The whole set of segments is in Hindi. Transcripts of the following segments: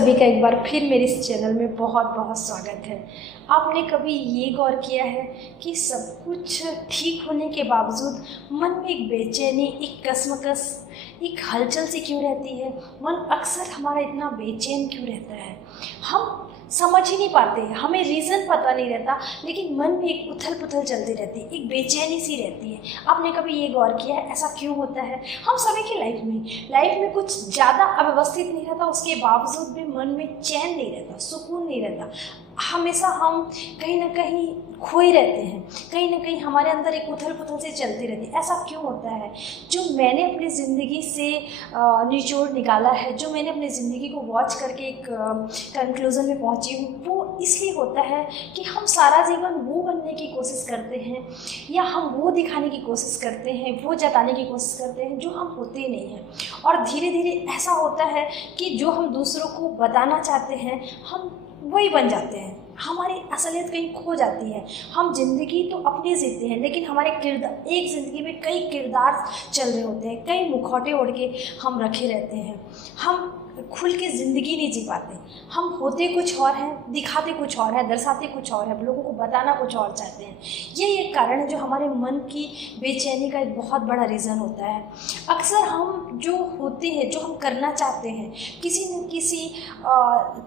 सभी का एक बार फिर मेरे इस चैनल में बहुत बहुत स्वागत है। आपने कभी ये गौर किया है कि सब कुछ ठीक होने के बावजूद मन में एक बेचैनी, एक कश्मकश, एक हलचल सी क्यों रहती है? मन अक्सर हमारा इतना बेचैन क्यों रहता है? हम समझ ही नहीं पाते, हमें रीज़न पता नहीं रहता, लेकिन मन में एक उथल पुथल चलती रहती है, एक बेचैनी सी रहती है। आपने कभी ये गौर किया है ऐसा क्यों होता है? हम सभी की लाइफ में कुछ ज़्यादा अव्यवस्थित नहीं रहता, उसके बावजूद भी मन में चैन नहीं रहता, सुकून नहीं रहता। हमेशा हम कहीं ना कहीं खोए रहते हैं, कहीं ना कहीं हमारे अंदर एक उथल पुथल से चलती रहती है। ऐसा क्यों होता है? जो मैंने अपनी ज़िंदगी से निचोड़ निकाला है, जो मैंने अपनी ज़िंदगी को वॉच करके एक कंक्लूज़न में पहुंची हूँ, वो इसलिए होता है कि हम सारा जीवन वो बनने की कोशिश करते हैं, या हम वो दिखाने की कोशिश करते हैं, वो जताने की कोशिश करते हैं जो हम होते नहीं हैं। और धीरे धीरे ऐसा होता है कि जो हम दूसरों को बताना चाहते हैं, हम वही बन जाते हैं। हमारी असलियत कहीं खो जाती है। हम जिंदगी तो अपनी जीते हैं, लेकिन हमारे किरदार, एक ज़िंदगी में कई किरदार चल रहे होते हैं, कई मुखौटे ओढ़ के हम रखे रहते हैं। हम खुल के ज़िंदगी नहीं जी पाते। हम होते कुछ और हैं, दिखाते कुछ और है, दर्शाते कुछ और है, लोगों को बताना कुछ और चाहते हैं। यही एक कारण है जो हमारे मन की बेचैनी का एक बहुत बड़ा रीज़न होता है। अक्सर हम जो होते हैं, जो हम करना चाहते हैं, किसी न किसी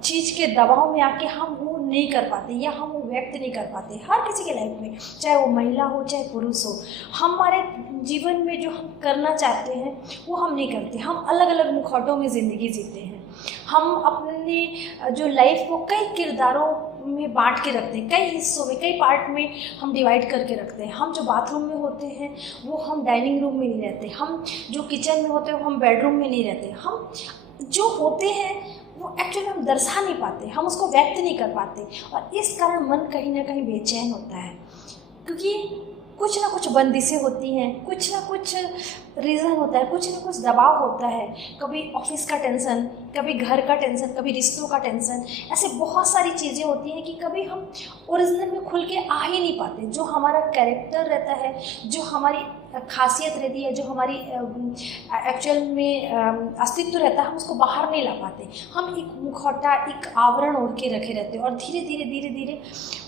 चीज़ के दबाव में आके हम वो नहीं कर पाते, या हम वो व्यक्त नहीं कर पाते। हर किसी के लाइफ में, चाहे वो महिला हो चाहे पुरुष हो, हमारे जीवन में जो हम करना चाहते हैं वो हम नहीं करते। हम अलग अलग मुखौटों में ज़िंदगी जीते हैं। हम अपने जो लाइफ को कई किरदारों में बांट के रखते हैं, कई हिस्सों में, कई पार्ट में हम डिवाइड करके रखते हैं। हम जो बाथरूम में होते हैं वो हम डाइनिंग रूम में नहीं रहते, हम जो किचन में होते हैं वो हम बेडरूम में नहीं रहते। हम जो होते हैं वो एक्चुअली हम दर्शा नहीं पाते, हम उसको व्यक्त नहीं कर पाते, और इस कारण मन कहीं ना कहीं बेचैन होता है। क्योंकि कुछ ना कुछ बंदिशें होती हैं, कुछ ना कुछ रीज़न होता है, कुछ ना कुछ दबाव होता है। कभी ऑफिस का टेंशन, कभी घर का टेंशन, कभी रिश्तों का टेंशन। ऐसे बहुत सारी चीज़ें होती हैं कि कभी हम ओरिजिनल में खुल के आ ही नहीं पाते। जो हमारा कैरेक्टर रहता है, जो हमारी खासियत रहती है, जो हमारी एक्चुअल में अस्तित्व रहता है, हम उसको बाहर नहीं ला पाते। हम एक मुखौटा, एक आवरण ओढ़ के रखे रहते हैं, और धीरे धीरे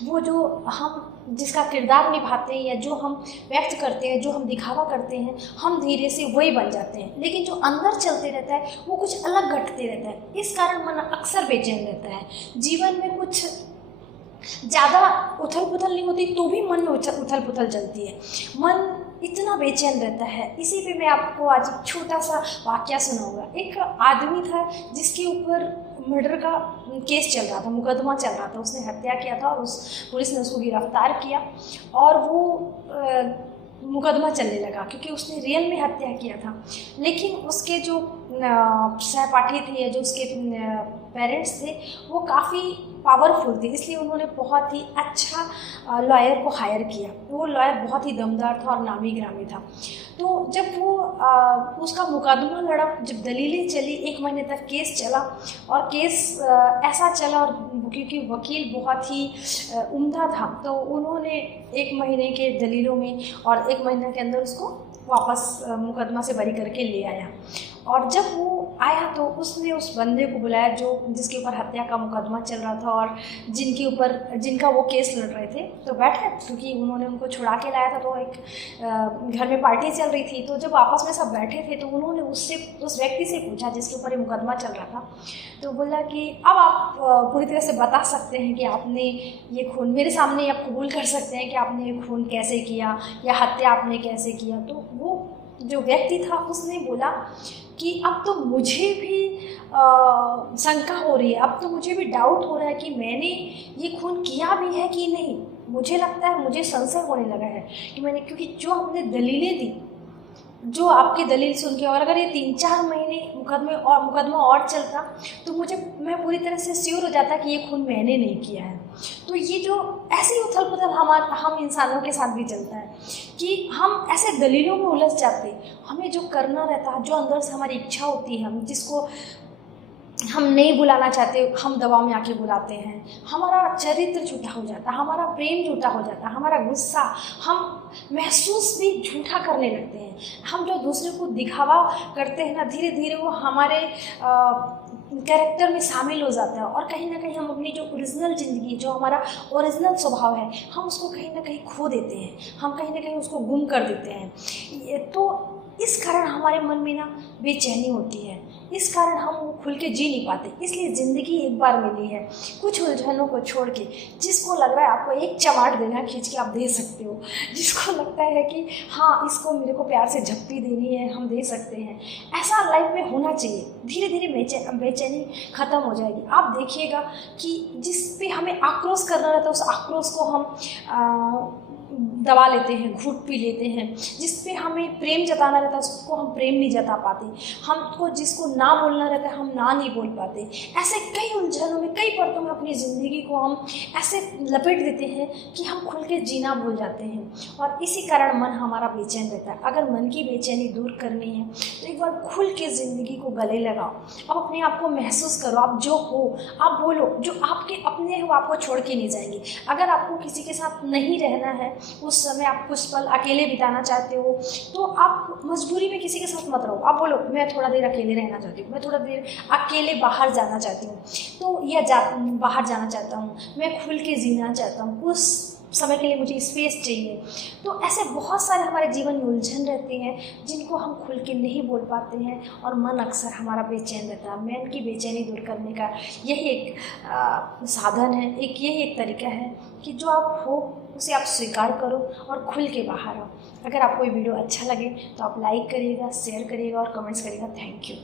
वो जो हम जिसका किरदार निभाते हैं, या जो हम व्यक्त करते हैं, जो हम दिखावा करते हैं, हम धीरे से वही बन जाते हैं। लेकिन जो अंदर चलते रहता है वो कुछ अलग घटते रहता है। इस कारण मन अक्सर बेचैन रहता है। जीवन में कुछ ज़्यादा उथल पुथल नहीं होती तो भी मन में उथल पुथल चलती है, मन इतना बेचैन रहता है। इसी पे मैं आपको आज एक छोटा सा वाकया सुनाऊंगा। एक आदमी था जिसके ऊपर मर्डर का केस चल रहा था, मुकदमा चल रहा था। उसने हत्या किया था और पुलिस ने उसको गिरफ्तार किया, और वो मुकदमा चलने लगा क्योंकि उसने रियल में हत्या किया था। लेकिन उसके जो सहपाठी थे, या जो उसके पेरेंट्स थे, वो काफ़ी पावरफुल थे, इसलिए उन्होंने बहुत ही अच्छा लॉयर को हायर किया। वो लॉयर बहुत ही दमदार था और नामी गिरामी था। तो जब वो उसका मुकदमा लड़ा, जब दलीलें चली, 1 महीने तक केस चला, और केस ऐसा चला, और क्योंकि वकील बहुत ही उम्दा था, तो उन्होंने 1 महीने के दलीलों में और 1 महीने के अंदर उसको वापस मुकदमा से बरी करके ले आया। और जब वो आया तो उसने उस बंदे को बुलाया जो जिसके ऊपर हत्या का मुकदमा चल रहा था, और जिनका वो केस लड़ रहे थे। तो बैठे, क्योंकि उन्होंने उनको छुड़ा के लाया था, तो एक घर में पार्टी चल रही थी। तो जब आपस में सब बैठे थे तो उन्होंने उस व्यक्ति से पूछा जिसके ऊपर ये मुकदमा चल रहा था। तो बोला कि अब आप पूरी तरह से बता सकते हैं कि आपने ये खून, मेरे सामने आप कबूल कर सकते हैं कि आपने ये खून कैसे किया, या हत्या आपने कैसे किया। तो वो जो व्यक्ति था उसने बोला कि अब तो मुझे भी शंका हो रही है, अब तो मुझे भी डाउट हो रहा है कि मैंने ये खून किया भी है कि नहीं। मुझे लगता है, मुझे संशय होने लगा है कि मैंने, क्योंकि जो आपने दलीलें दी, जो आपकी दलील सुन के, और अगर ये 3-4 महीने मुकदमा और चलता, तो मैं पूरी तरह से श्योर हो जाता कि ये खून मैंने नहीं किया है। तो ये जो ऐसे उथल पुथल हम इंसानों के साथ भी चलता है कि हम ऐसे दलीलों में उलझ जाते। हमें जो करना रहता है, जो अंदर से हमारी इच्छा होती है, हम जिसको हम नहीं बुलाना चाहते, हम दबाव में आके बुलाते हैं। हमारा चरित्र झूठा हो जाता है, हमारा प्रेम झूठा हो जाता है, हमारा गुस्सा हम महसूस भी झूठा करने लगते हैं। हम जो दूसरे को दिखावा करते हैं ना, धीरे धीरे वो हमारे कैरेक्टर में शामिल हो जाता है, और कहीं ना कहीं हम अपनी जो ओरिजिनल ज़िंदगी, जो हमारा ओरिजिनल स्वभाव है, हम उसको कहीं ना कहीं खो देते हैं, हम कहीं ना कहीं उसको गुम कर देते हैं। तो इस कारण हमारे मन में ना बेचैनी होती है, इस कारण हम वो खुल के जी नहीं पाते। इसलिए ज़िंदगी एक बार मिली है, कुछ उलझनों को छोड़ के, जिसको लग रहा है आपको एक चमाट देना खींच के आप दे सकते हो, जिसको लगता है कि हाँ इसको मेरे को प्यार से झप्पी देनी है, हम दे सकते हैं, ऐसा लाइफ में होना चाहिए। धीरे धीरे बेचैनी ख़त्म हो जाएगी। आप देखिएगा कि जिस पे हमें आक्रोश करना रहता है, उस आक्रोश को हम दबा लेते हैं, घूट पी लेते हैं। जिस पे हमें प्रेम जताना रहता है, उसको हम प्रेम नहीं जता पाते। हमको जिसको ना बोलना रहता है, हम ना नहीं बोल पाते। ऐसे कई उलझनों में, कई परतों में अपनी ज़िंदगी को हम ऐसे लपेट देते हैं कि हम खुल के जीना भूल जाते हैं, और इसी कारण मन हमारा बेचैन रहता है। अगर मन की बेचैनी दूर करनी है तो एक बार खुल के ज़िंदगी को गले लगाओ। अब अपने आप को महसूस करो, आप जो हो आप बोलो, जो आपके अपने हो आपको छोड़ के नहीं जाएंगे। अगर आपको किसी के साथ नहीं रहना है, उस समय आप कुछ पल अकेले बिताना चाहते हो, तो आप मजबूरी में किसी के साथ मत रहो। आप बोलो मैं थोड़ा देर अकेले रहना चाहती हूँ, मैं थोड़ा देर अकेले बाहर जाना चाहती हूँ, तो बाहर जाना चाहता हूँ, मैं खुल के जीना चाहता हूँ, उस समय के लिए मुझे स्पेस चाहिए। तो ऐसे बहुत सारे हमारे जीवन में उलझन रहते हैं जिनको हम खुल के नहीं बोल पाते हैं, और मन अक्सर हमारा बेचैन रहता है। मन की बेचैनी दूर करने का यही एक साधन है, यही एक तरीका है कि जो आप हो उसे आप स्वीकार करो और खुल के बाहर आओ। अगर आपको ये वीडियो अच्छा लगे तो आप लाइक करिएगा, शेयर करिएगा और कमेंट्स करिएगा। Thank you.